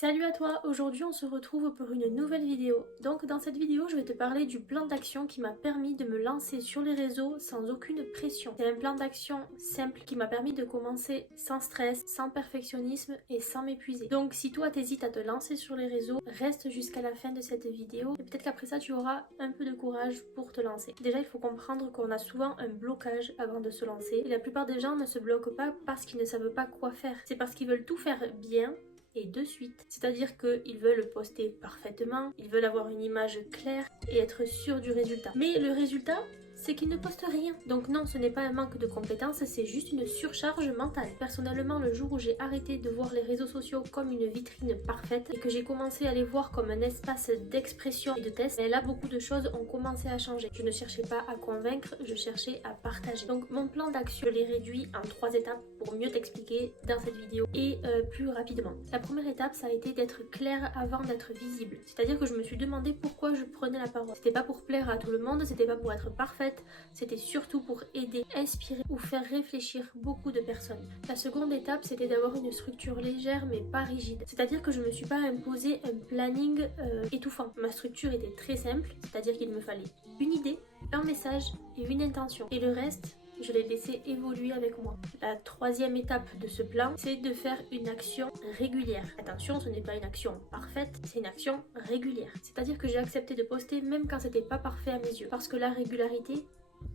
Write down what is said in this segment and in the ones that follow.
Salut à toi, aujourd'hui on se retrouve pour une nouvelle vidéo. Donc dans cette vidéo je vais te parler du plan d'action qui m'a permis de me lancer sur les réseaux sans aucune pression. C'est un plan d'action simple qui m'a permis de commencer sans stress, sans perfectionnisme et sans m'épuiser. Donc si toi t'hésites à te lancer sur les réseaux, reste jusqu'à la fin de cette vidéo et peut-être qu'après ça tu auras un peu de courage pour te lancer. Déjà il faut comprendre qu'on a souvent un blocage avant de se lancer et la plupart des gens ne se bloquent pas parce qu'ils ne savent pas quoi faire. C'est parce qu'ils veulent tout faire bien et de suite. C'est-à-dire qu'ils veulent poster parfaitement, ils veulent avoir une image claire et être sûr du résultat. Mais le résultat, c'est qu'ils ne postent rien. Donc non, ce n'est pas un manque de compétences, c'est juste une surcharge mentale. Personnellement, le jour où j'ai arrêté de voir les réseaux sociaux comme une vitrine parfaite et que j'ai commencé à les voir comme un espace d'expression et de test, là beaucoup de choses ont commencé à changer. Je ne cherchais pas à convaincre, je cherchais à partager. Donc mon plan d'action, je l'ai réduit en 3 étapes pour mieux t'expliquer dans cette vidéo et plus rapidement. La première étape, ça a été d'être claire avant d'être visible. C'est-à-dire que je me suis demandé pourquoi je prenais la parole. C'était pas pour plaire à tout le monde, c'était pas pour être parfaite, c'était surtout pour aider, inspirer ou faire réfléchir beaucoup de personnes. La seconde étape, c'était d'avoir une structure légère mais pas rigide. C'est-à-dire que je me suis pas imposé un planning étouffant. Ma structure était très simple, c'est-à-dire qu'il me fallait une idée, un message et une intention. Et le reste, je l'ai laissé évoluer avec moi. La troisième étape de ce plan, c'est de faire une action régulière. Attention, ce n'est pas une action parfaite, c'est une action régulière. C'est-à-dire que j'ai accepté de poster même quand c'était pas parfait à mes yeux. Parce que la régularité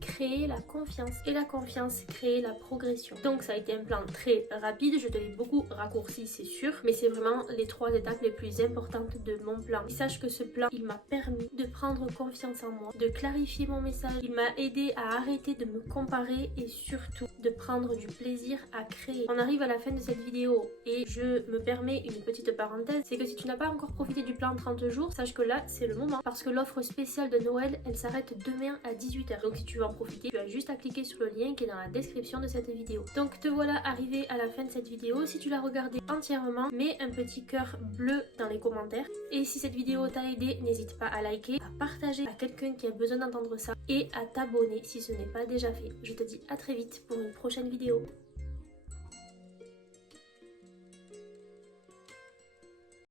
créer la confiance et la confiance créer la progression. Donc ça a été un plan très rapide, je te l'ai beaucoup raccourci c'est sûr, mais c'est vraiment les 3 étapes les plus importantes de mon plan. Et sache que ce plan, il m'a permis de prendre confiance en moi, de clarifier mon message, il m'a aidé à arrêter de me comparer et surtout de prendre du plaisir à créer. On arrive à la fin de cette vidéo et je me permets une petite parenthèse, c'est que si tu n'as pas encore profité du plan 30 jours, sache que là c'est le moment parce que l'offre spéciale de Noël, elle s'arrête demain à 18h. Donc si tu veux en profiter, tu as juste à cliquer sur le lien qui est dans la description de cette vidéo. Donc te voilà arrivé à la fin de cette vidéo. Si tu l'as regardée entièrement, mets un petit cœur bleu dans les commentaires. Et si cette vidéo t'a aidé, n'hésite pas à liker, à partager à quelqu'un qui a besoin d'entendre ça et à t'abonner si ce n'est pas déjà fait. Je te dis à très vite pour une prochaine vidéo.